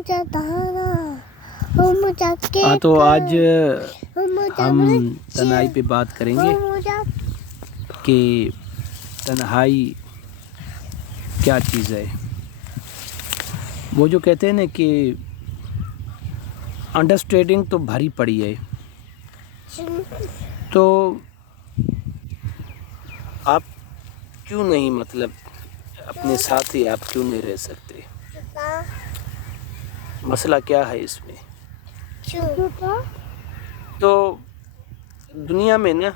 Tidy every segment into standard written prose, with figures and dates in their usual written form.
हाँ, तो आज हम तन्हाई पे बात करेंगे कि तन्हाई क्या चीज़ है। वो जो कहते हैं ना कि अंडरस्टैंडिंग तो भरी पड़ी है, तो आप क्यों नहीं, मतलब अपने साथ ही आप क्यों नहीं रह सकते? मसला क्या है इसमें? तो दुनिया में ना,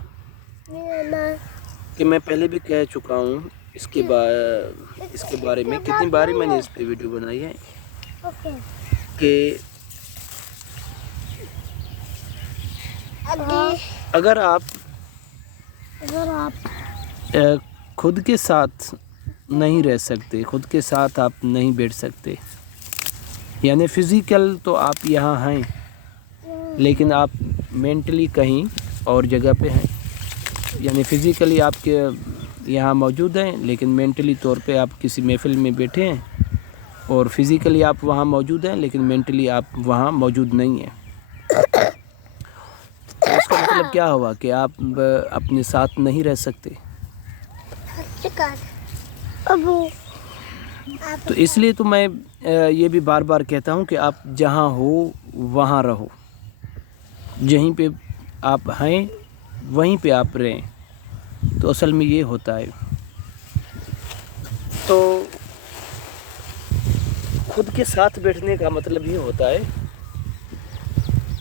कि मैं पहले भी कह चुका हूँ इसके बारे में, कितनी बारी मैंने इस पे वीडियो बनाई है कि अगर आप खुद के साथ नहीं रह सकते, खुद के साथ आप नहीं बैठ सकते, यानी फ़िज़िकल तो आप यहाँ हैं लेकिन आप मेंटली कहीं और जगह पे हैं, यानी फ़िज़िकली आपके यहाँ मौजूद हैं लेकिन मेंटली तौर पे आप किसी महफ़िल में बैठे हैं, और फ़िज़िकली आप वहाँ मौजूद हैं लेकिन मेंटली आप वहाँ मौजूद नहीं हैं। तो इसका मतलब क्या हुआ कि आप अपने साथ नहीं रह सकते। तो इसलिए तो मैं ये भी बार बार कहता हूँ कि आप जहाँ हो वहाँ रहो, जहीं पे आप हैं वहीं पे आप रहें। तो असल में ये होता है। तो खुद के साथ बैठने का मतलब ये होता है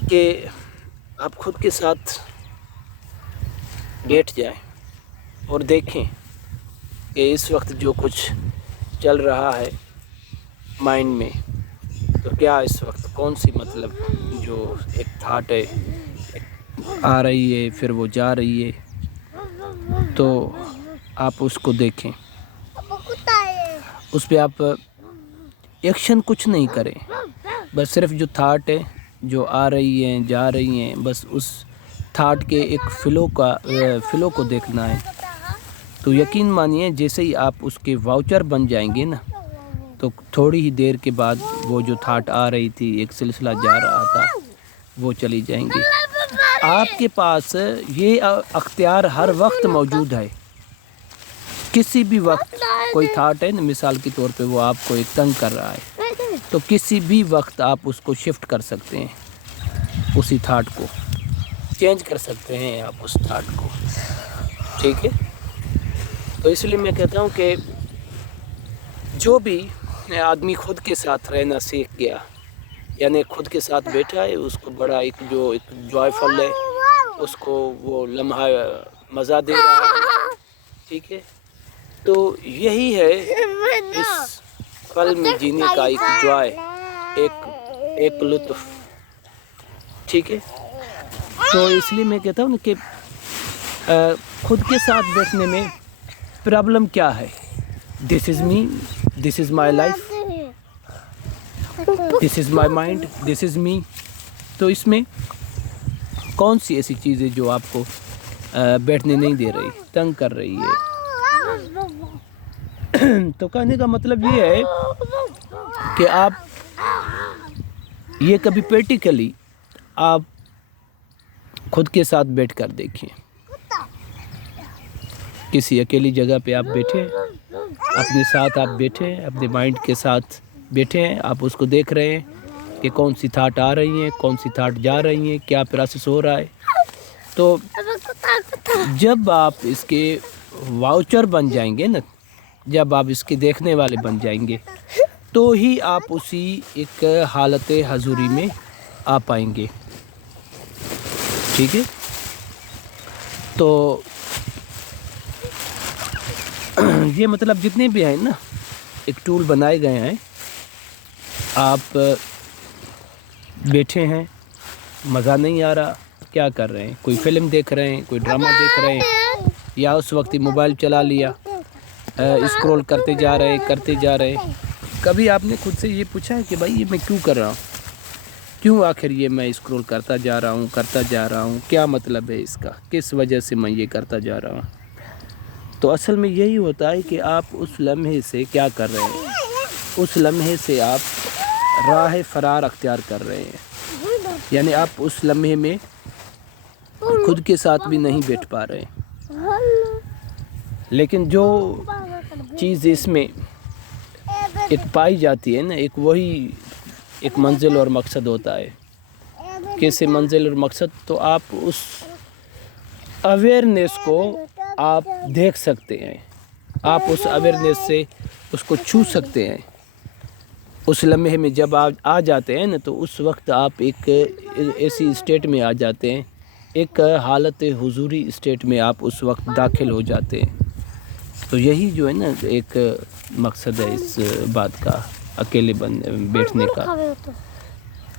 कि आप खुद के साथ बैठ जाएं और देखें कि इस वक्त जो कुछ चल रहा है माइंड में, तो क्या इस वक्त कौन सी, मतलब जो एक थाट है आ रही है फिर वो जा रही है, तो आप उसको देखें, उस पर आप एक्शन कुछ नहीं करें, बस सिर्फ जो थाट है जो आ रही हैं जा रही हैं, बस उस थाट के एक फ़्लो को देखना है। तो यकीन मानिए जैसे ही आप उसके वाउचर बन जाएंगे ना, तो थोड़ी ही देर के बाद वो जो थाट आ रही थी, एक सिलसिला जा रहा था, वो चली जाएंगी। आपके पास ये अख्तियार हर वक्त मौजूद है। किसी भी वक्त कोई थाट है ना, मिसाल के तौर पे वो आपको एक तंग कर रहा है, तो किसी भी वक्त आप उसको शिफ्ट कर सकते हैं, उसी थाट को चेंज कर सकते हैं आप उस थाट को, ठीक है। तो इसलिए मैं कहता हूँ कि जो भी आदमी खुद के साथ रहना सीख गया, यानी खुद के साथ बैठा है, उसको बड़ा एक जॉयफुल है, उसको वो लम्हा मज़ा दे रहा है, ठीक है। तो यही है इस पल में जीने का एक जॉय, एक लुत्फ़, ठीक है। तो इसलिए मैं कहता हूँ ना कि खुद के साथ बैठने में प्रॉब्लम क्या है? This is me, this is my life, this is my mind, this is me. तो इसमें कौन सी ऐसी चीज़ है जो आपको बैठने नहीं दे रही, तंग कर रही है? तो कहने का मतलब ये है कि आप ये कभी प्रैक्टिकली आप खुद के साथ बैठ कर देखें। किसी अकेली जगह पे आप बैठे, अपने साथ आप बैठे, अपने माइंड के साथ बैठे हैं, आप उसको देख रहे हैं कि कौन सी थाट आ रही हैं, कौन सी थाट जा रही हैं, क्या प्रोसेस हो रहा है। तो जब आप इसके वाउचर बन जाएंगे ना, जब आप इसके देखने वाले बन जाएंगे, तो ही आप उसी एक हालत हजूरी में आ पाएंगे, ठीक है। तो ये मतलब जितने भी हैं ना, एक टूल बनाए गए हैं। आप बैठे हैं, मज़ा नहीं आ रहा, क्या कर रहे हैं? कोई फ़िल्म देख रहे हैं, कोई ड्रामा देख रहे हैं, या उस वक्त ही मोबाइल चला लिया, स्क्रॉल करते जा रहे। कभी आपने खुद से ये पूछा है कि भाई ये मैं क्यों कर रहा हूँ, क्यों आखिर ये मैं स्क्रॉल करता जा रहा हूँ, क्या मतलब है इसका, किस वजह से मैं ये करता जा रहा हूँ? तो असल में यही होता है कि आप उस लम्हे से क्या कर रहे हैं, उस लम्हे से आप راہ فرار اختیار کر رہے ہیں، یعنی آپ اس لمحے میں خود کے ساتھ بھی نہیں بیٹھ پا رہے ہیں۔ لیکن جو چیز اس میں ایک پائی جاتی ہے نا، ایک وہی ایک منزل اور مقصد ہوتا ہے۔ کیسے منزل اور مقصد؟ تو آپ اس اویئرنیس کو آپ دیکھ سکتے ہیں، آپ اس اویئرنیس سے اس کو چھو سکتے ہیں۔ اس لمحے میں جب آپ آ جاتے ہیں نا، تو اس وقت آپ ایک ایسی اسٹیٹ میں آ جاتے ہیں، ایک حالت حضوری اسٹیٹ میں آپ اس وقت داخل ہو جاتے ہیں۔ تو یہی جو ہے نا ایک مقصد ہے اس بات کا، اکیلے بیٹھنے کا۔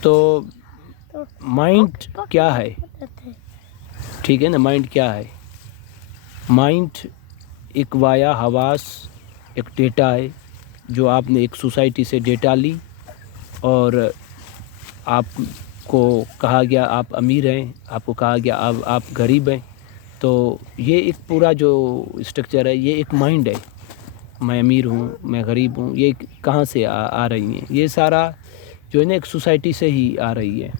تو مائنڈ کیا ہے؟ ٹھیک ہے نا، مائنڈ کیا ہے؟ مائنڈ ایک وایا حواس، ایک ڈیٹا ہے جو آپ نے ایک سوسائٹی سے ڈیٹا لی، اور آپ کو کہا گیا آپ امیر ہیں، آپ کو کہا گیا آپ غریب ہیں۔ تو یہ ایک پورا جو اسٹرکچر ہے، یہ ایک مائنڈ ہے۔ میں امیر ہوں، میں غریب ہوں، یہ کہاں سے آ رہی ہیں؟ یہ سارا جو ہے نا ایک سوسائٹی سے ہی آ رہی ہے۔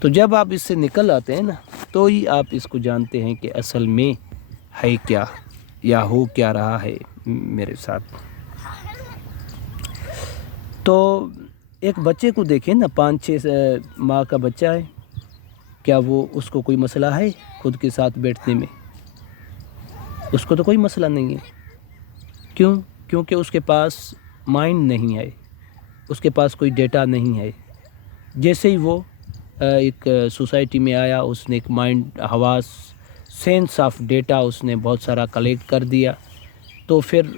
تو جب آپ اس سے نکل آتے ہیں نا، تو ہی آپ اس کو جانتے ہیں کہ اصل میں ہے کیا، یا ہو کیا رہا ہے میرے ساتھ۔ تو ایک بچے کو دیکھیں نا، 5-6 ماہ کا بچہ ہے، کیا وہ اس کو کوئی مسئلہ ہے خود کے ساتھ بیٹھنے میں؟ اس کو تو کوئی مسئلہ نہیں ہے۔ کیوں؟ کیونکہ اس کے پاس مائنڈ نہیں ہے، اس کے پاس کوئی ڈیٹا نہیں ہے۔ جیسے ہی وہ ایک سوسائٹی میں آیا، اس نے ایک مائنڈ، حواس، سینس آف ڈیٹا اس نے بہت سارا کلیکٹ کر دیا، تو پھر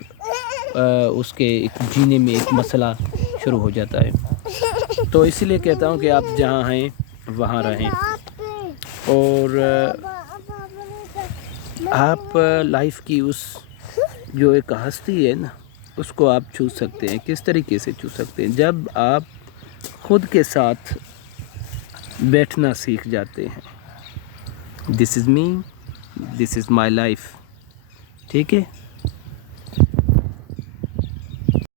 اس کے ایک جینے میں ایک مسئلہ شروع ہو جاتا ہے۔ تو اسی لیے کہتا ہوں کہ آپ جہاں ہیں وہاں رہیں، اور آپ لائف کی اس جو ایک ہستی ہے نا، اس کو آپ چھو سکتے ہیں۔ کس طریقے سے چھو سکتے ہیں؟ جب آپ خود کے ساتھ بیٹھنا سیکھ جاتے ہیں۔ دس از می، دس از مائی لائف، ٹھیک ہے؟